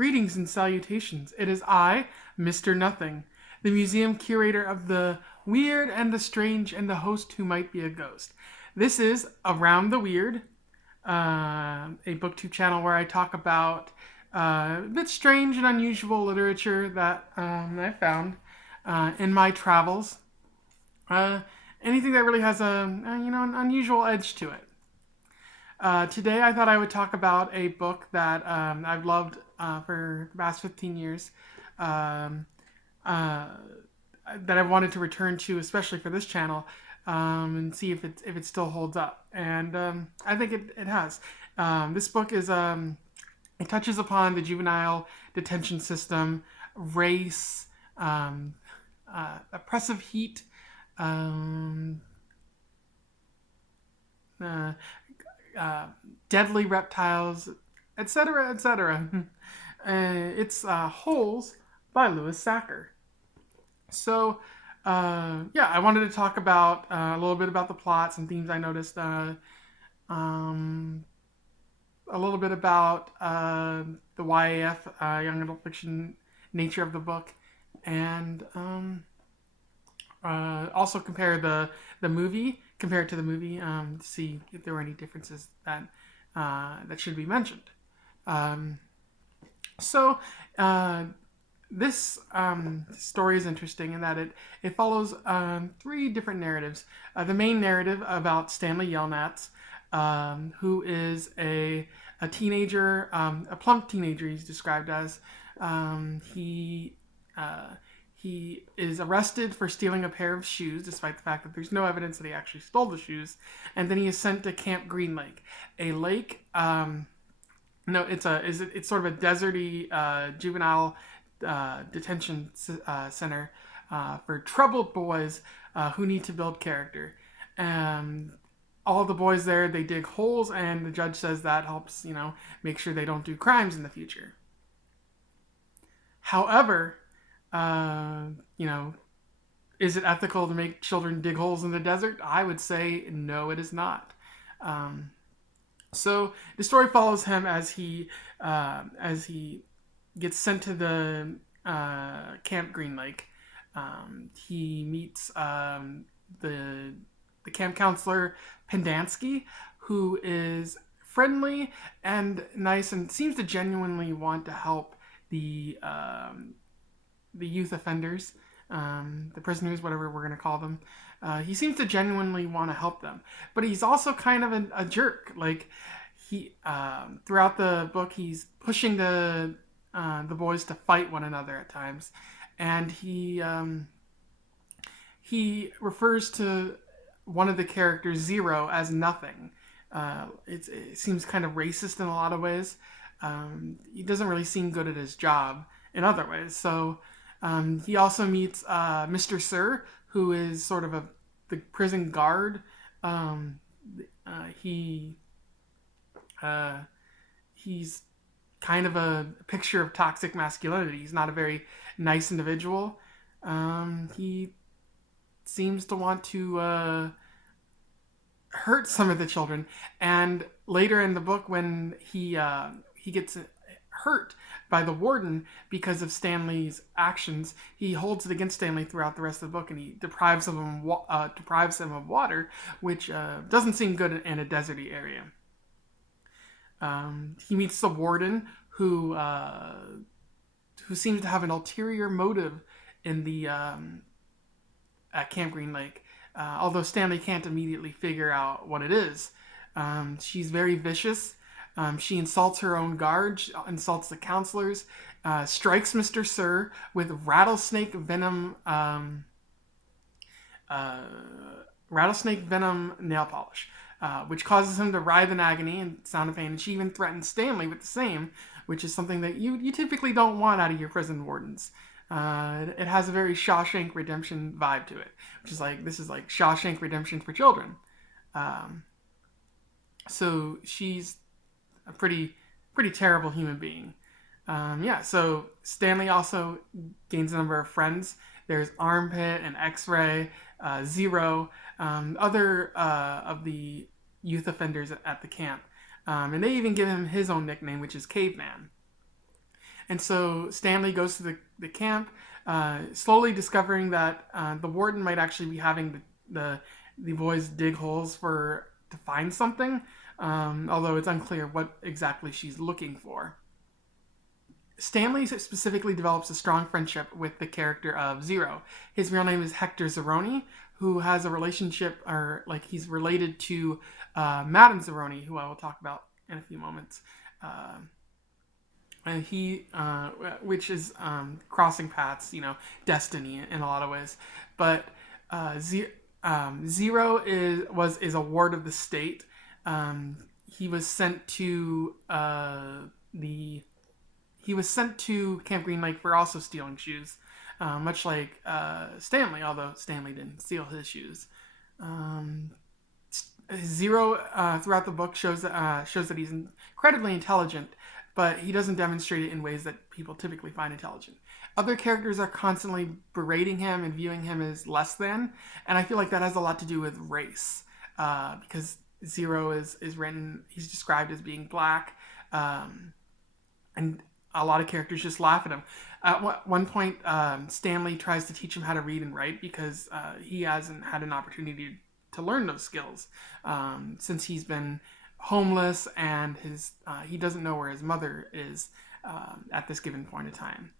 Greetings and salutations. It is I, Mr. Nothing, the museum curator of the weird and the strange and the host who might be a ghost. This is Around the Weird, a booktube channel where I talk about a bit strange and unusual literature that I found in my travels. Anything that really has an unusual edge to it. Today, I thought I would talk about a book that I've loved for the past 15 years, um, uh, that I've wanted to return to, especially for this channel, and see if it still holds up. And I think it has. This book is it touches upon the juvenile detention system, race, oppressive heat. Um, uh, Deadly reptiles, etc., etc. It's Holes by Louis Sachar. So, yeah, I wanted to talk about a little bit about the plot, some themes I noticed, um, a little bit about the YAF, young adult fiction nature of the book, and also compare the movie, compare it to the movie, to see if there were any differences that should be mentioned. Um, so this story is interesting in that it follows three different narratives. The main narrative about Stanley Yelnats, who is a teenager, a plump teenager. He's described as he. He is arrested for stealing a pair of shoes, despite the fact that there's no evidence that he actually stole the shoes. And then he is sent to Camp Green Lake, a lake. No, it's sort of a deserty juvenile detention center for troubled boys who need to build character. All the boys there, they dig holes, and the judge says that helps, make sure they don't do crimes in the future. However, is it ethical to make children dig holes in the desert? I would say no, it is not. So the story follows him as he gets sent to the Camp Green Lake. He meets the camp counselor Pendansky, who is friendly and nice and seems to genuinely want to help the youth offenders, the prisoners, whatever we're going to call them. He seems to genuinely want to help them, but he's also kind of a jerk. Like he, throughout the book, he's pushing the boys to fight one another at times, and he refers to one of the characters, Zero, as nothing. It seems kind of racist in a lot of ways. He doesn't really seem good at his job in other ways. So he also meets Mr. Sir, who is sort of the prison guard. He's kind of a picture of toxic masculinity. He's not a very nice individual. He seems to want to hurt some of the children, and later in the book, when he gets hurt by the warden because of Stanley's actions, he holds it against Stanley throughout the rest of the book, and he deprives him of water, which doesn't seem good in a deserty area. He meets the warden, who seems to have an ulterior motive in the at Camp Green Lake, although Stanley can't immediately figure out what it is. She's very vicious. She insults her own guard, insults the counselors, strikes Mr. Sir with rattlesnake venom nail polish, which causes him to writhe in agony and sound of pain. And she even threatens Stanley with the same, which is something that you typically don't want out of your prison wardens. It has a very Shawshank Redemption vibe to it, which is like, this is like Shawshank Redemption for children. So she's a pretty terrible human being. So Stanley also gains a number of friends. There's Armpit and X-Ray, Zero, other of the youth offenders at the camp. And they even give him his own nickname, which is Caveman. And so Stanley goes to the camp, slowly discovering that the warden might actually be having the boys dig holes to find something, although it's unclear what exactly she's looking for. Stanley specifically develops a strong friendship with the character of Zero. His real name is Hector Zeroni, who has a relationship, or like he's related to Madame Zeroni, who I will talk about in a few moments. And which is crossing paths, destiny in a lot of ways. But Zero is a ward of the state. He was sent to the he was sent to Camp Green Lake for also stealing shoes, much like Stanley, although Stanley didn't steal his shoes. Zero throughout the book shows that he's incredibly intelligent, but he doesn't demonstrate it in ways that people typically find intelligent. Other characters are constantly berating him and viewing him as less than, and I feel like that has a lot to do with race, because Zero is written, he's described as being black, and a lot of characters just laugh at him. At one point, Stanley tries to teach him how to read and write because he hasn't had an opportunity to learn those skills since he's been homeless and he doesn't know where his mother is at this given point in time.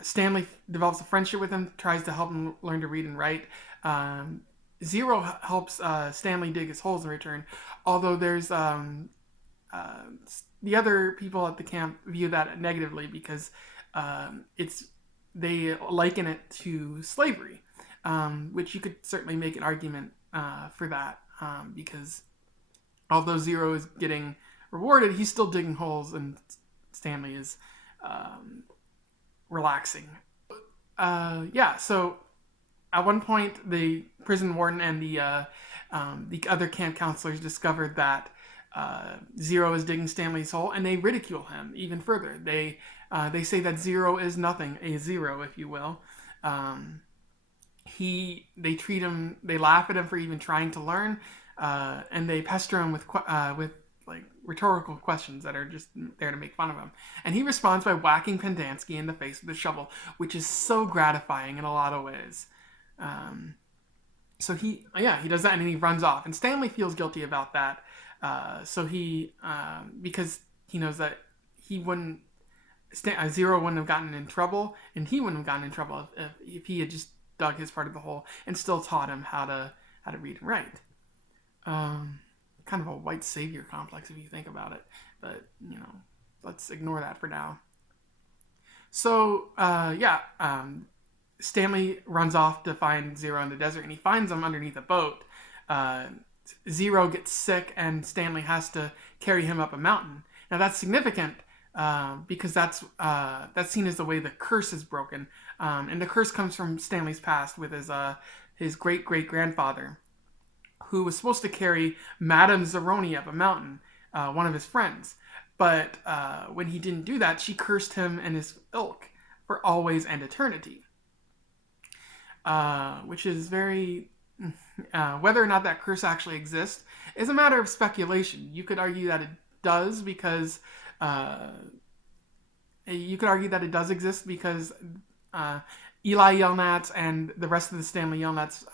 Stanley develops a friendship with him, tries to help him learn to read and write. Zero helps Stanley dig his holes in return, although there's the other people at the camp view that negatively because they liken it to slavery, which you could certainly make an argument for that because although Zero is getting rewarded, he's still digging holes and Stanley is relaxing. So at one point the prison warden and the other camp counselors discovered that Zero is digging Stanley's hole, and they ridicule him even further. They say that Zero is nothing, a zero, if you will. They treat him, they laugh at him for even trying to learn, and they pester him with like rhetorical questions that are just there to make fun of him. And he responds by whacking Pendanski in the face with a shovel, which is so gratifying in a lot of ways. So he does that, and then he runs off, and Stanley feels guilty about that. So he, because he knows that Zero wouldn't have gotten in trouble, and he wouldn't have gotten in trouble if he had just dug his part of the hole and still taught him how to read and write. Kind of a white savior complex if you think about it, but let's ignore that for now. So Stanley runs off to find Zero in the desert, and he finds him underneath a boat. Zero gets sick, and Stanley has to carry him up a mountain. Now that's significant because that's seen as the way the curse is broken, and the curse comes from Stanley's past with his great great grandfather, who was supposed to carry Madame Zeroni up a mountain, one of his friends, but when he didn't do that, she cursed him and his ilk for always and eternity, which is very. Whether or not that curse actually exists is a matter of speculation. You could argue that it does because exist because Eli Yelnats and the rest of the Stanley Yelnats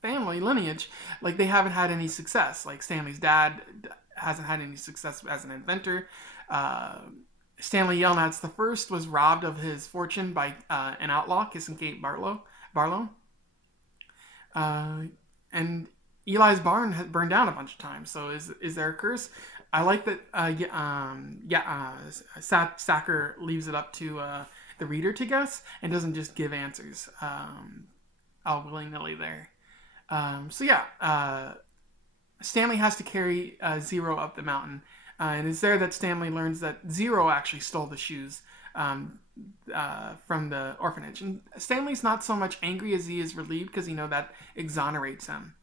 family lineage, they haven't had any success. Like Stanley's dad hasn't had any success as an inventor. Stanley Yelnats the first was robbed of his fortune by an outlaw, Kissing Kate Barlow. And Eli's barn had burned down a bunch of times. So is there a curse? I like that. Sachar leaves it up to the reader to guess and doesn't just give answers all willy-nilly there. Stanley has to carry Zero up the mountain, and it's there that Stanley learns that Zero actually stole the shoes from the orphanage. And Stanley's not so much angry as he is relieved because that exonerates him.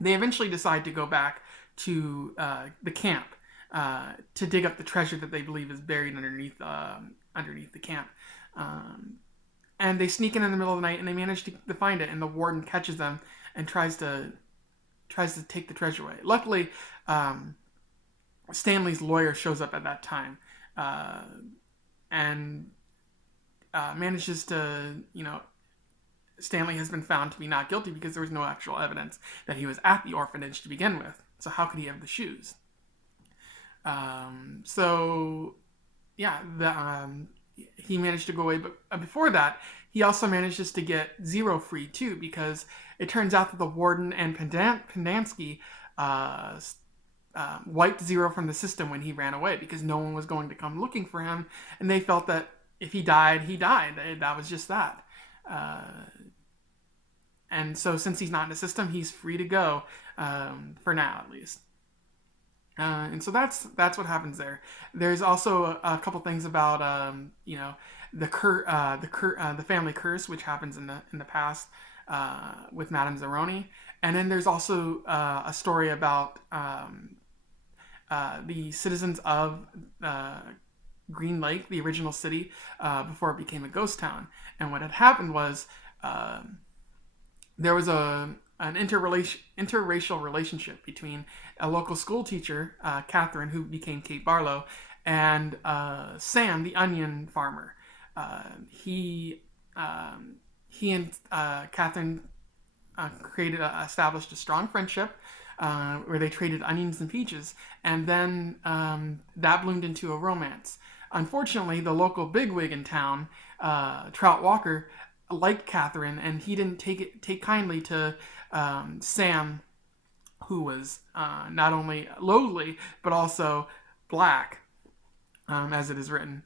They eventually decide to go back to the camp to dig up the treasure that they believe is buried underneath the camp. And they sneak in the middle of the night, and they manage to find it, and the warden catches them and tries to take the treasure away. Luckily, Stanley's lawyer shows up at that time. uh, and manages to, Stanley has been found to be not guilty because there was no actual evidence that he was at the orphanage to begin with. So how could he have the shoes? So yeah, he managed to go away, but before that, he also manages to get Zero free too, because it turns out that the warden and Pendansky uh, wiped Zero from the system when he ran away because no one was going to come looking for him, and they felt that if he died, he died. That was just that. Uh, and so, since he's not in the system, he's free to go for now, at least. And so that's what happens there. There's also a couple things about the family curse, which happens in the past with Madame Zeroni, and then there's also a story about the citizens of Green Lake, the original city, before it became a ghost town. And what had happened was there was an interracial relationship between a local school teacher, Catherine, who became Kate Barlow, and Sam, the onion farmer. He and Catherine established a strong friendship where they traded onions and peaches, and then that bloomed into a romance. Unfortunately, the local bigwig in town, Trout Walker, liked Catherine, and he didn't take kindly to Sam, who was not only lowly but also black, as it is written.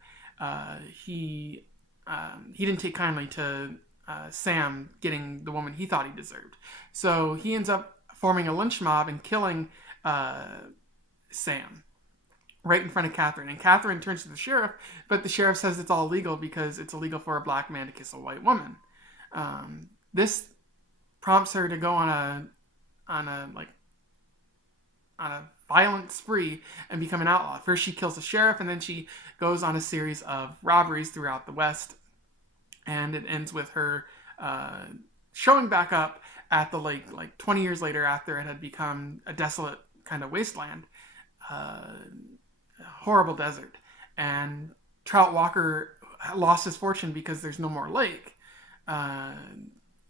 He didn't take kindly to Sam getting the woman he thought he deserved. So he ends up forming a lynch mob and killing Sam right in front of Catherine. And Catherine turns to the sheriff, but the sheriff says it's all legal because it's illegal for a black man to kiss a white woman. This prompts her to go on a violent spree and become an outlaw. First she kills the sheriff, and then she goes on a series of robberies throughout the West, and it ends with her showing back up at the lake like 20 years later, after it had become a desolate kind of wasteland, horrible desert. And Trout Walker lost his fortune because there's no more lake.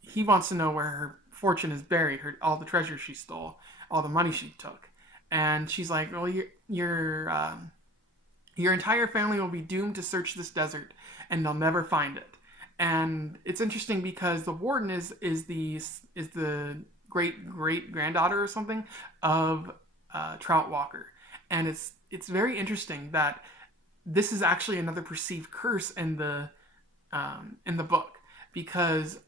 He wants to know where her fortune is buried, all the treasure she stole, all the money she took. And she's like, well, your entire family will be doomed to search this desert, and they'll never find it. And it's interesting because the warden is the great granddaughter or something of Trout Walker, and it's very interesting that this is actually another perceived curse in the book, because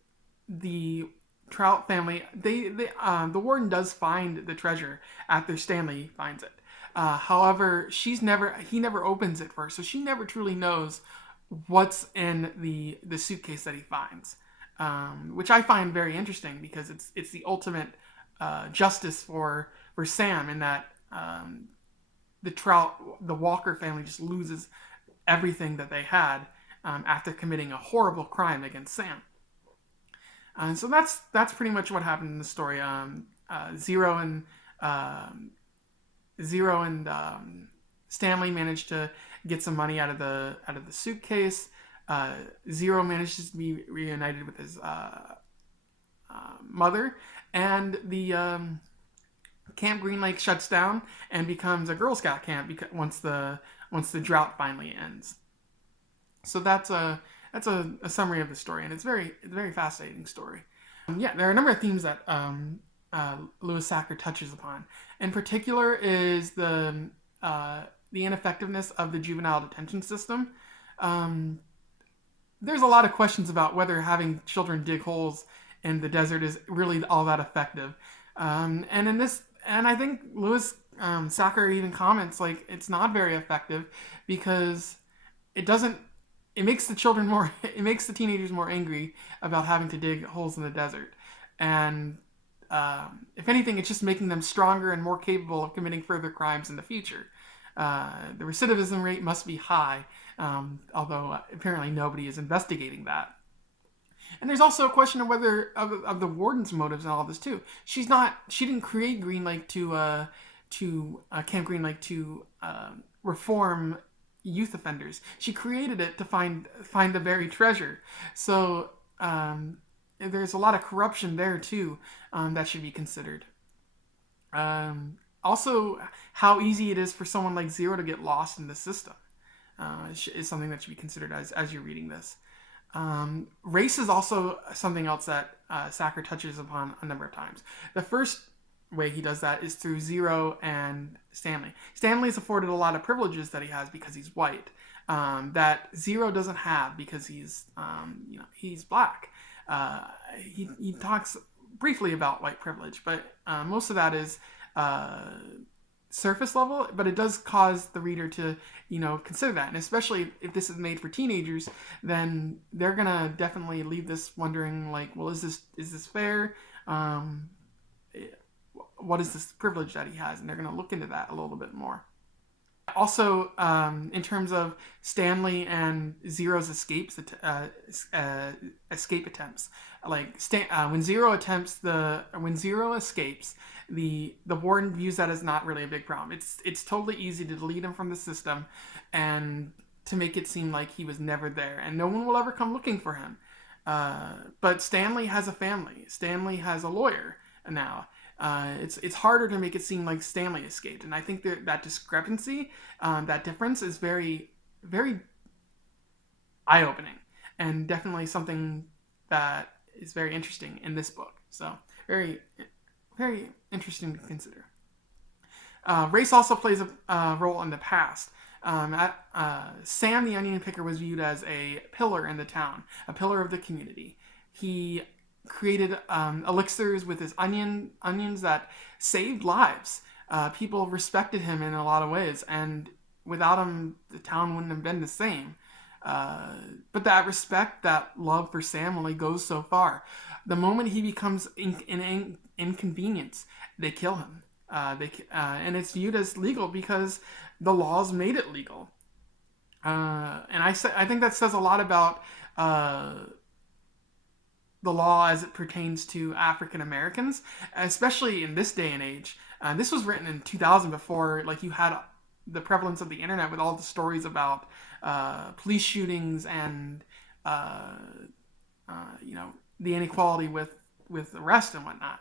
the Trout family, the warden does find the treasure after Stanley finds it. However, he never opens it first, so she never truly knows what's in the suitcase that he finds, which I find very interesting because it's the ultimate justice for Sam, in that the Walker family just loses everything that they had after committing a horrible crime against Sam. And so that's pretty much what happened in the story. Zero and Stanley managed to get some money out of the suitcase. Zero manages to be reunited with his mother, and the Camp Green Lake shuts down and becomes a Girl Scout camp once the drought finally ends. So that's a summary of the story, and it's a very fascinating story. There are a number of themes that Louis Sachar touches upon. In particular, is the ineffectiveness of the juvenile detention system. There's a lot of questions about whether having children dig holes in the desert is really all that effective. And I think Louis Sachar even comments like it's not very effective because it makes the teenagers more angry about having to dig holes in the desert. And if anything, it's just making them stronger and more capable of committing further crimes in the future. The recidivism rate must be high, although apparently nobody is investigating that. And there's also a question of whether of the warden's motives in all this too. She didn't create Green Lake to Camp Green Lake to reform youth offenders. She created it to find the buried treasure. So there's a lot of corruption there too, that should be considered. Also, how easy it is for someone like Zero to get lost in the system is something that should be considered as you're reading this. Race is also something else that Sachar touches upon a number of times. The first way he does that is through Zero and Stanley. Stanley's afforded a lot of privileges that he has because he's white, that Zero doesn't have because he's black. He talks briefly about white privilege, but most of that is surface level, but it does cause the reader to consider that, and especially if this is made for teenagers, then they're gonna definitely leave this wondering, like, well, is this fair? What is this privilege that he has? And they're gonna look into that a little bit more. Also, in terms of Stanley and Zero's escape attempts, like when Zero escapes, the warden views that as not really a big problem. It's totally easy to delete him from the system, and to make it seem like he was never there, and no one will ever come looking for him. But Stanley has a family. Stanley has a lawyer now. It's harder to make it seem like Stanley escaped, and I think that discrepancy, that difference, is very, very eye-opening, and definitely something that is very interesting in this book. So very, very interesting to consider. Race also plays a role in the past. Sam the onion picker was viewed as a pillar in the town, a pillar of the community. He created elixirs with his onions that saved lives. People respected him in a lot of ways, and without him, the town wouldn't have been the same. But that respect, that love for Sam only goes so far. The moment he becomes an inconvenience, they kill him. And it's viewed as legal because the laws made it legal. And I think that says a lot about the law as it pertains to African Americans, especially in this day and age. This was written in 2000, before you had the prevalence of the internet with all the stories about police shootings and the inequality with arrest and whatnot.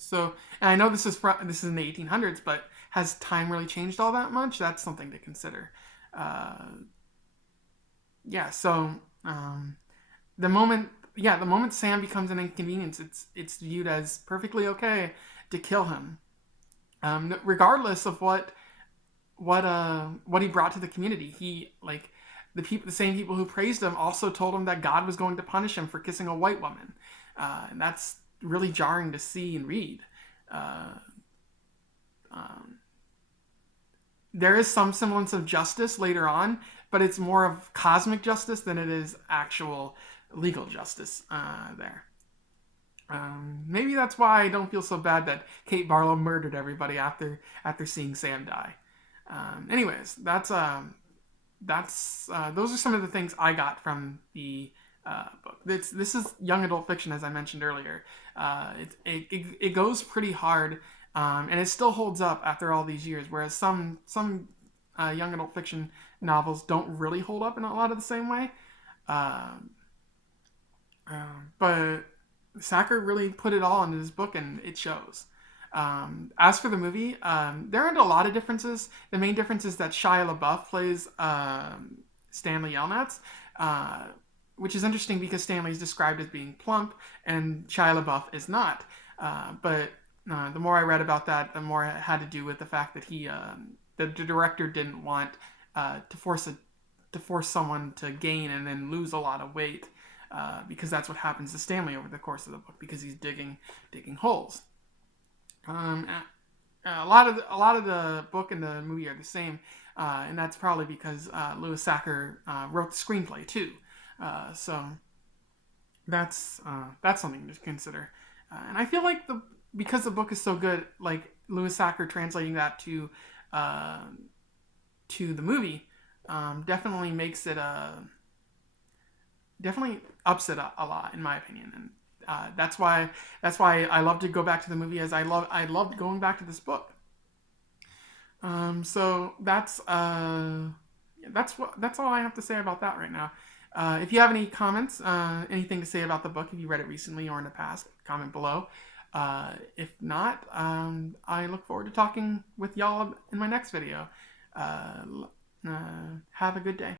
So, and I know this is in the 1800s, but has time really changed all that much? That's something to consider. So the moment Sam becomes an inconvenience, it's viewed as perfectly okay to kill him, regardless of what he brought to the community. He, the same people who praised him also told him that God was going to punish him for kissing a white woman, and that's really jarring to see and read. There is some semblance of justice later on, but it's more of cosmic justice than it is actual legal justice there. Maybe that's why I don't feel so bad that Kate Barlow murdered everybody after seeing Sam die. Anyways, those are some of the things I got from the book. This is young adult fiction, as I mentioned earlier. It goes pretty hard, and it still holds up after all these years. Whereas some young adult fiction novels don't really hold up in a lot of the same way. But Sachar really put it all into his book, and it shows. As for the movie, there aren't a lot of differences. The main difference is that Shia LaBeouf plays Stanley Yelnats, which is interesting because Stanley is described as being plump, and Shia LaBeouf is not. But the more I read about that, the more it had to do with the fact that the director didn't want to force someone to gain and then lose a lot of weight, because that's what happens to Stanley over the course of the book, because he's digging holes. A lot of the book and the movie are the same, and that's probably because Louis Sachar wrote the screenplay too. So that's something to consider. And I feel like because the book is so good, like Louis Sachar translating that to the movie definitely makes it definitely ups it a lot, in my opinion. And that's why I love to go back to the movie, as I loved going back to this book. So that's that's all I have to say about that right now. If you have any comments, anything to say about the book, if you read it recently or in the past, comment below. If not, I look forward to talking with y'all in my next video. Have a good day.